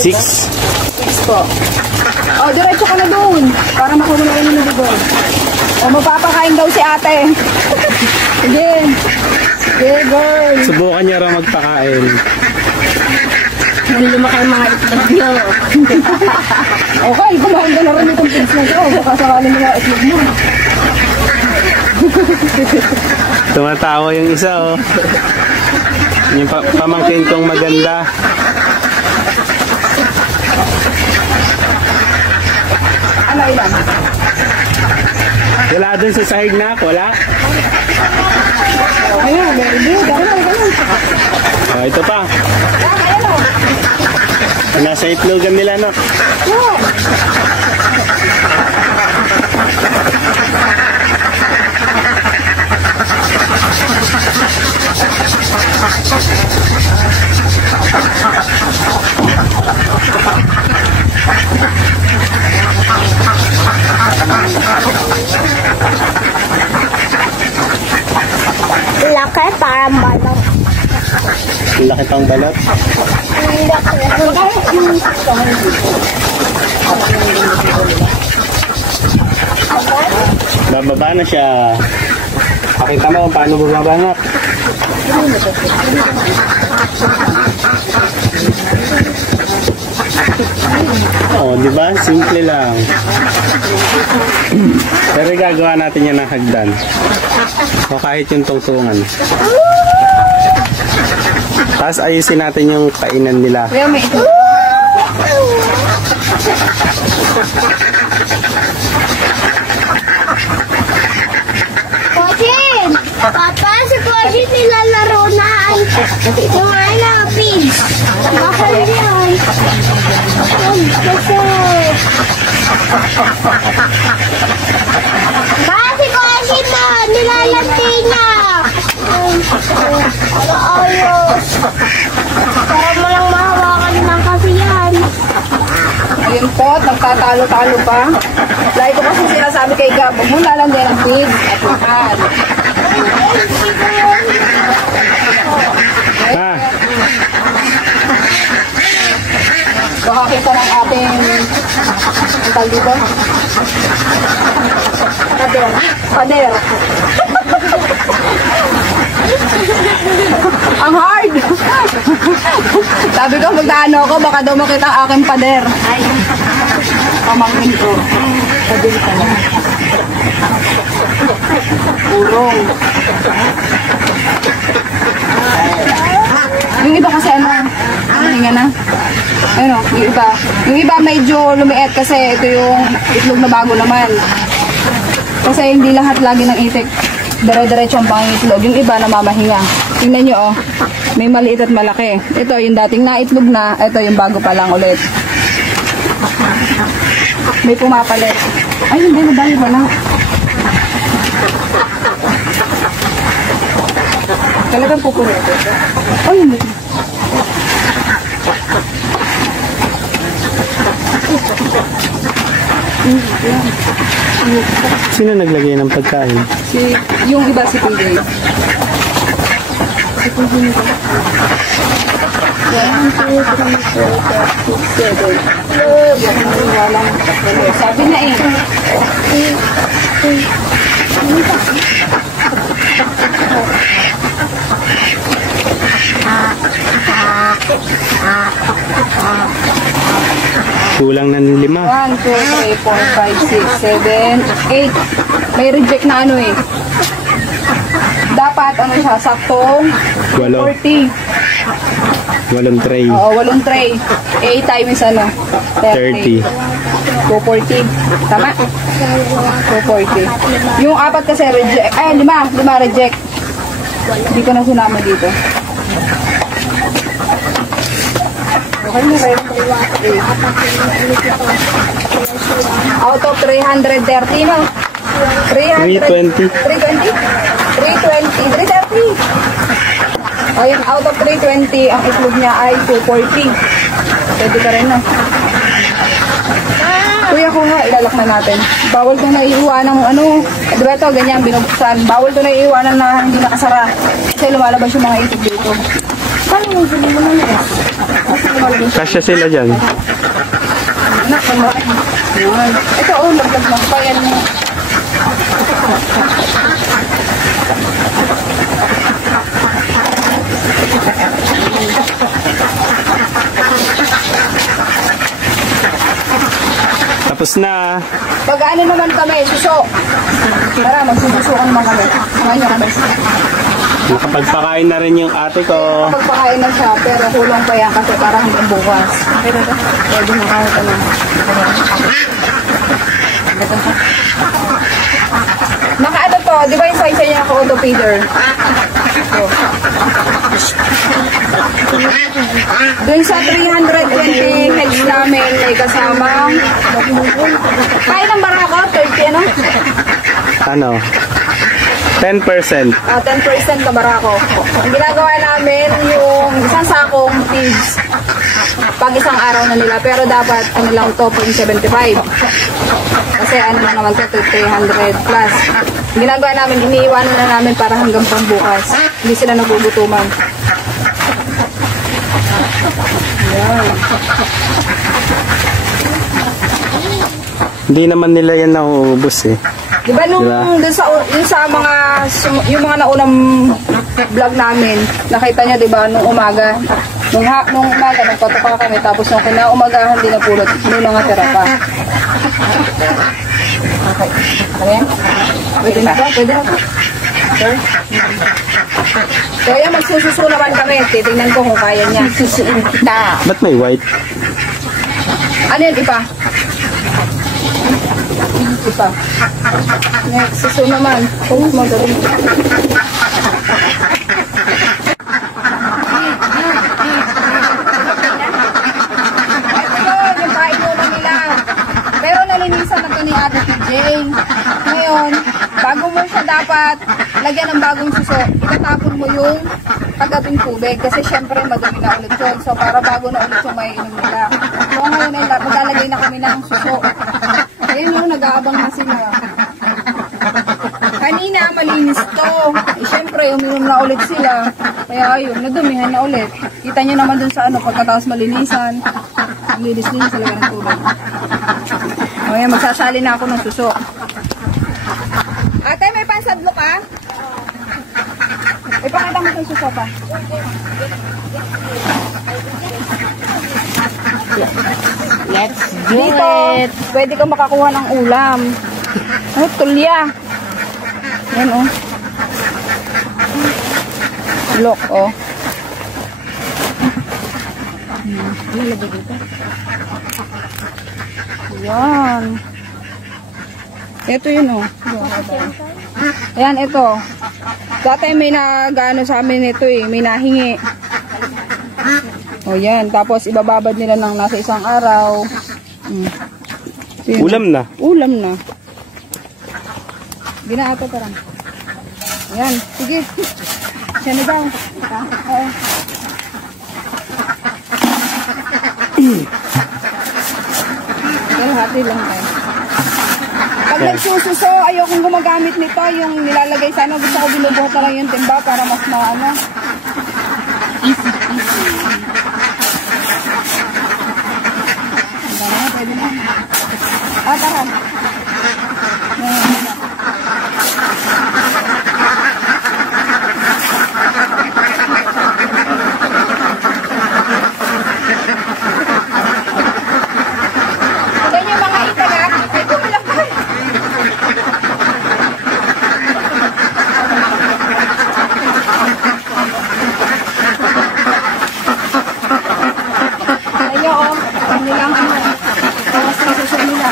6. 6 po. O, diretso ka na doon. Para makuha na rin yung bigol. O, magpapakain daw si ate. Sige. Sige, girl. Subukan niya raw magpakain. Nung lumaki ang mga itlog nyo. Okay, kumain ka na rin itong pigs na ito. Baka sakali mo na itlog mo. Tumatawa yung isa, oh. Yung pamangkin kong maganda. Ano ilan? Wala dun sa sahig na, wala? Ayun, very good. Ganun. Oh, ito pa. Nasa itlogan nila, no? Laki, parang balot. Laki pang balot. Bababa na siya. Pakita mo paano bababa nga. Oh, di ba? Simple lang. Pero gagawa natin yan ng hagdan. O kahit yung tungtungan. Tapos ayusin natin yung kainan nila. Kuya, may ito. Kochin! Papa, si Kochin nilalaro na yung pigs. Bakal yan. Si Kochin na nilalante niya. Ayos. Para mo lang mahawakan ng kasi yan. Ayun po, nagtatalo-talo pa. Lagi ko kasi sinasabi kay Gab, huwag mo lalandian ang pig at makan. Ah, Baka kita ng ating tag dito. Pader. Ang hard! Sabi ko, magdano ako, baka daw makita ang aking pader. Pamangkin ko. Pader ka lang. Urong. Yung iba kasi ano, hinga na. Ano, yung iba medyo lumiit kasi ito yung itlog na bago naman. Kasi hindi lahat lagi ng itik dire-diretso ang pangitlog. Yung iba namamahinga. Tingnan nyo, oh. May maliit at malaki. Ito yung dating naitlog na. Ito yung bago pa lang ulit. May pumapalit. Ay, hindi. Madami pala. Talagang pupulit. Ay, hindi. sino naglagay ng pagkain? Yung iba si PJ. Si PJ nito. 1, 2, 3, 4, 5, 6, 7. Sabi na eh. Kulang na ng 5. 1, 2, 3, 4, 5, 6, 7, 8. May reject na ano eh. Dapat ano siya, saktong 40. 8 tray. Oo, 8 tray. 8 times ano? 30. 240. Tama? 240. Yung 4 kasi reject. Ay, 5 reject. Hindi ko na sinama dito. Okay na rin. Out of 330 no? 320. 320? 330. Ayun, out of 320, ang itlog niya ay 240. Pwede ka rin na. Kuya, kuha, ilalak na natin. Bawal itong naiiwanan ng ano. Diba ito, ganyan, binubuksan. Bawal itong naiiwanan na hindi nakasara. Kasi lumalabas yung mga itlog dito. Paano mo sila mo na Kasya sila dyan. Anak, ano? Yan. Ito, oh, laglag pa yan mo. Tapos na. Pag ano naman kami, suso. Tara, magsususukan naman kami. Ngayon kami. Nakapagpakain na rin yung ate ko. Pagpakain na siya, pero kulang pa yan kasi para hanggang bukas. Pwede na kahit ano. Naka ano to, di ba yung size niya naka-auto feeder? Doon sa 320 heads namin may kasamang kaya ng barako, 30 ano? Ano? 10%. 10% na barako. Ang ginagawa namin yung isang sakong pigs pag isang araw na nila, pero dapat ano lang to, 0.75. Kasi ano na naman to, 300 plus. Ang ginagawa namin, iniiwanan na namin para hanggang pambukas. Hindi sila nagugutuman. Yan. Hindi naman nila yan nauubos eh. Di ba nung Diba? yung sa mga yung mga naunang vlog namin, nakita niyo di ba nung umaga, nung umaga nagpatapa kami, tapos nung kinaumagahan din na pulot, may mga tira pa. Okay. Ayan. Pwede na ba? Pwede na ba? Sure. So ayan, magsususo naman kami. Titingnan ko kung kaya niya. Susuin kita. Ba't may white? Ano yan, ipa? Ipa. Next, suso naman. Kung magaling. Pero nalinisan na ito ni Ate PJ. Ngayon, bago mo siya dapat lagyan ng bagong suso, itatapon mo yung kagabing tubig. Kasi syempre madami na ulit yun. So para bago na ulit yung may inom nila. So ngayon ay maglalagay na kami ng suso. Ayan yung nag-aabang na sila. Kanina malinis to. Eh, syempre uminom na ulit sila. Kaya ayun, nadumihan na ulit. Kita nyo naman dun sa ano, pagkatapos malinisan. Linis-linis talaga ng tubig. O yan, magsasali na ako ng suso. Ate, may pansadlo ka? Ipakita mo yung suso pa. Let's do Dito, it. pwede kang makakuha ng ulam. Ay, tulya. Yan o. Look o. Lalagay dito. Yan. Ito yun o. Ayan, ito. Dati may nag-ano sa amin ito eh. May nahingi. O yan. Tapos ibababad nila ng nasa isang araw. Ulam na. Ulam na. Ginaato parang. Ayan. Sige. Siya na daw. Oo. Pero hati lang tayo. Pag nagsususo, ayokong gumagamit nito. Yung nilalagay sa ano, gusto ko binubuhat na lang yung timba para mas maano. Easy. Pwede na. Tara. Yan yung mga itaga. Ay, kumulak ka. Ayun, nilang ano. Tapos nasusunod nila.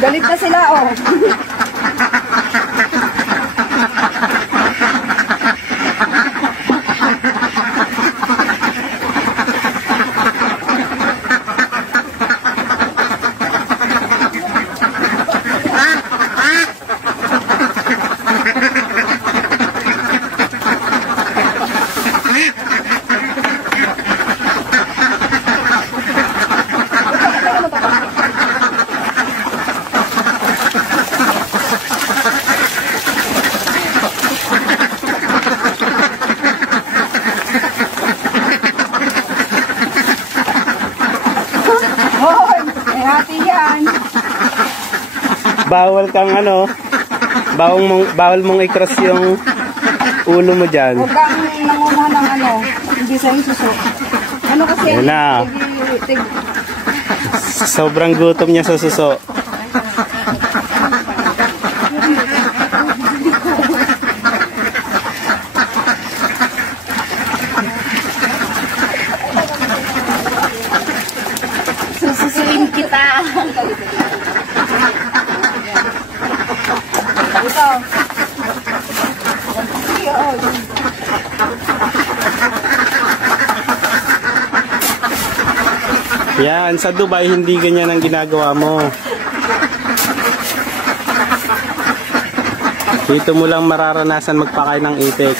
Galit na sila, oh. Hoy, may hati yan. Bawal kang ano, bawal mong i-cross yung ulo mo dyan. Huwag kang nanguha ng ano, hindi sa'yo suso. Ano kasi, Yan na. Sobrang gutom niya sa suso. Sususuin kita. Ito. Yan, sa Dubai hindi ganyan ang ginagawa mo. Dito mo lang mararanasan magpakain ng itik.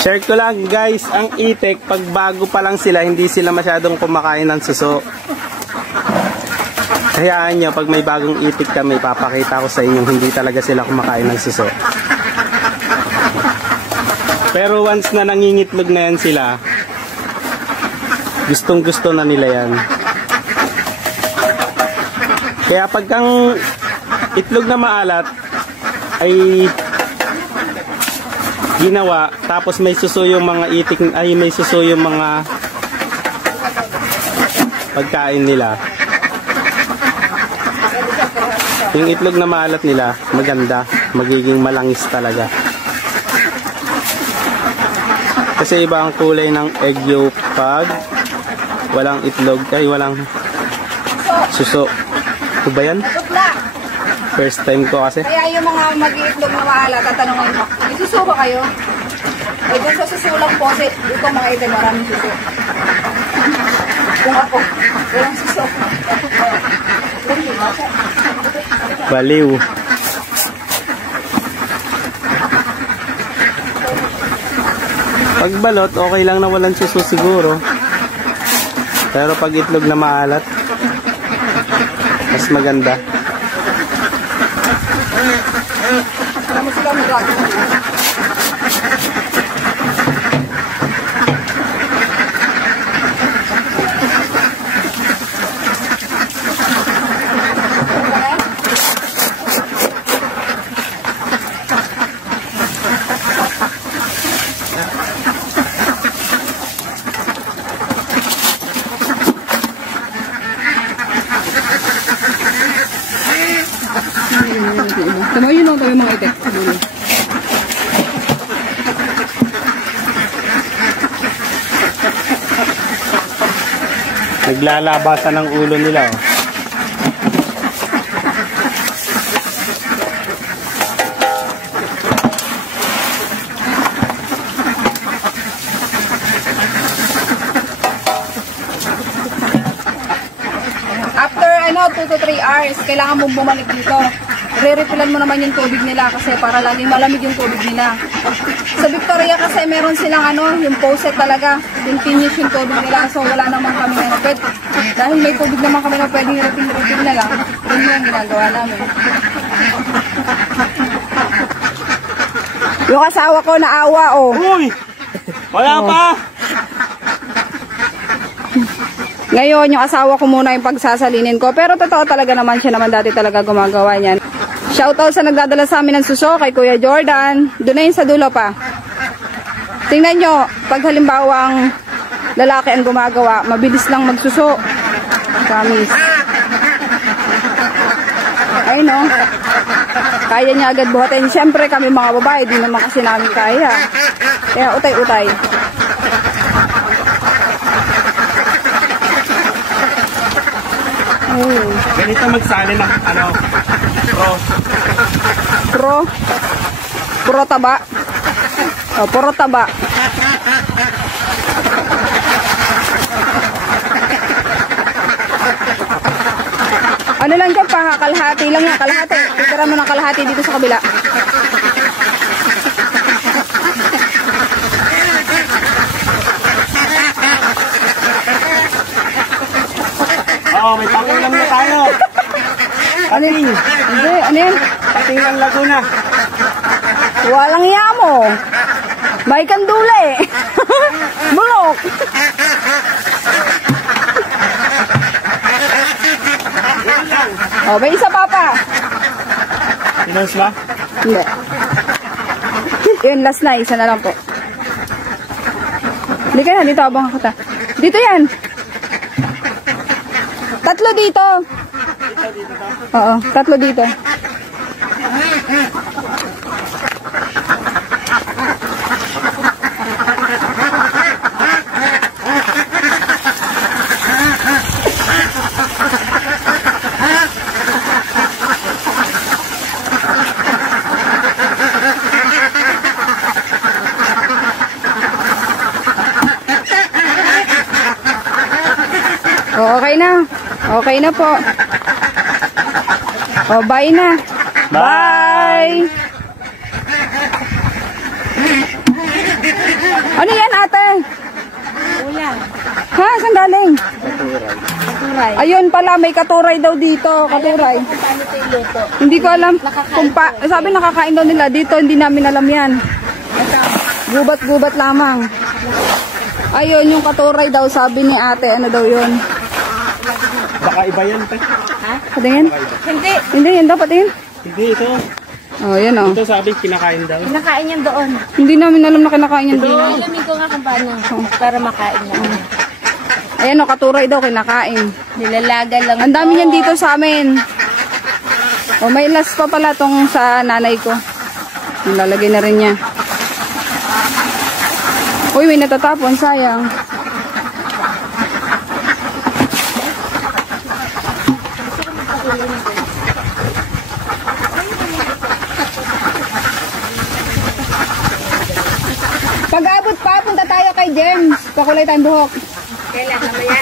Share ko lang guys, ang itik, pag bago pa lang sila, hindi sila masyadong kumakain ng suso. Hayaan nyo, pag may bagong itik kami, papakita ko sa inyo, hindi talaga sila kumakain ng suso. Pero once na nangingitlog na yan sila, gustong gusto na nila yan. Kaya pag ang itlog na maalat ay ginawa, tapos may suso yung mga itik, ay may suso yung mga pagkain nila. Yung itlog na maalat nila, maganda, magiging malangis talaga. Kasi iba ang kulay ng egg yolk pag walang itlog, ay walang suso. Ito ba yan? First time ko kasi. Kaya yung mga mag-iitlog na maalat, tatanungin mo, isuso ba kayo? Eh, dun sa suso lang po, itong mga itlog, maraming suso. Kung ako, walang suso. Baliw. Pag balot, okay lang na walang suso siguro. Pero pag itlog na maalat, mas maganda. Para mo sila mag-iitlog. Tama yun ang tayo mga itik. Naglalabasan ng ulo nila. Oh. After 2 to 3 hours, kailangan mong bumalik dito. Re-refillan mo naman yung tubig nila kasi para laging malamig yung tubig nila. Sa Victoria kasi meron silang yung faucet talaga. Continuous yung tubig nila. So wala naman kami dahil may tubig naman kami na pwedeng refill na lang. Yun yung ginagawa namin. Yung asawa ko naawa Uy! Wala pa! Ngayon, yung asawa ko muna yung pagsasalinin ko. Pero totoo talaga naman, siya naman dati talaga gumagawa niyan. Shoutout sa nagdadala sa amin ng suso kay Kuya Jordan. Doon na yun sa dulo pa. Tingnan nyo, pag halimbawa ang lalaki ang gumagawa, mabilis lang magsuso. Promise. Ay no. Kaya niya agad buhatin. Siyempre kami mga babae, di naman kasi namin kaya. Kaya utay-utay. Ganito magsali ng Pro taba. Pro taba. Ano lang dyan pa, kalahati lang yan, kalahati. Titira mo ng kalahati dito sa kabila. Oo, may pangulam na tayo. Pating. Hindi, ano yan? Pating ng Laguna. Walang yamo. May kandula eh. Bulok. Oh, may isa pa pa. Pinos ba? Hindi. Yun, last na. Isa na lang po. Hindi ka na. Dito, abang kita. Dito yan. Tatlo dito. Oo, tatlo dito. Okay na. Okay na po. Oh, bye na. Bye. Ano yan, ate? Ulan. Ha? Saan galing? Katuray. Ayun pala, may katuray daw dito. Katuray. Paano ito yung luto? Hindi ko alam. Kung sabi nakakain daw nila dito, hindi namin alam yan. Gubat-gubat lamang. Ayun, yung katuray daw, sabi ni ate, ano daw yun? Baka iba yan, te. Ha? Patingin? Hindi. Hindi, yan daw, patingin. Hindi, ito. Oh, yan oh. Ito sabi, kinakain daw. Kinakain yan doon. Hindi namin alam na kinakain yan dito. Alamin ko nga kung paano. Para makain na. Ayan oh, katuray daw, kinakain. Nilalaga lang. Ang dami niyan dito sa amin. Oh, may last pa pala tong sa nanay ko. Nilalagay na rin niya. Uy, may natatapon, sayang. Pag-abot pa, punta tayo kay James. Pakulay tayong buhok. Kailan? Mamaya?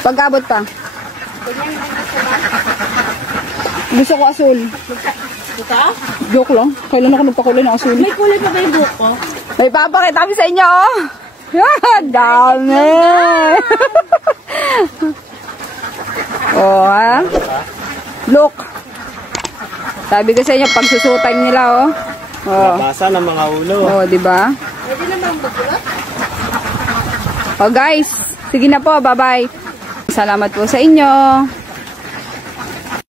Pag-abot pa. Gusto ko asul. Ito? Joke lang. Kailan ako nagpakulay ng asul? May kulay pa ba yung buhok ko? May papakita kami sa inyo, oh. Yan, dami. Oh, ha? Look. Sabi ko sa inyo, pagsusutan nila, oh. Oh, Basa ng mga ulo. oh, di ba? Pwede naman magulot? Oh, guys. Sige na po, bye-bye. Salamat po sa inyo.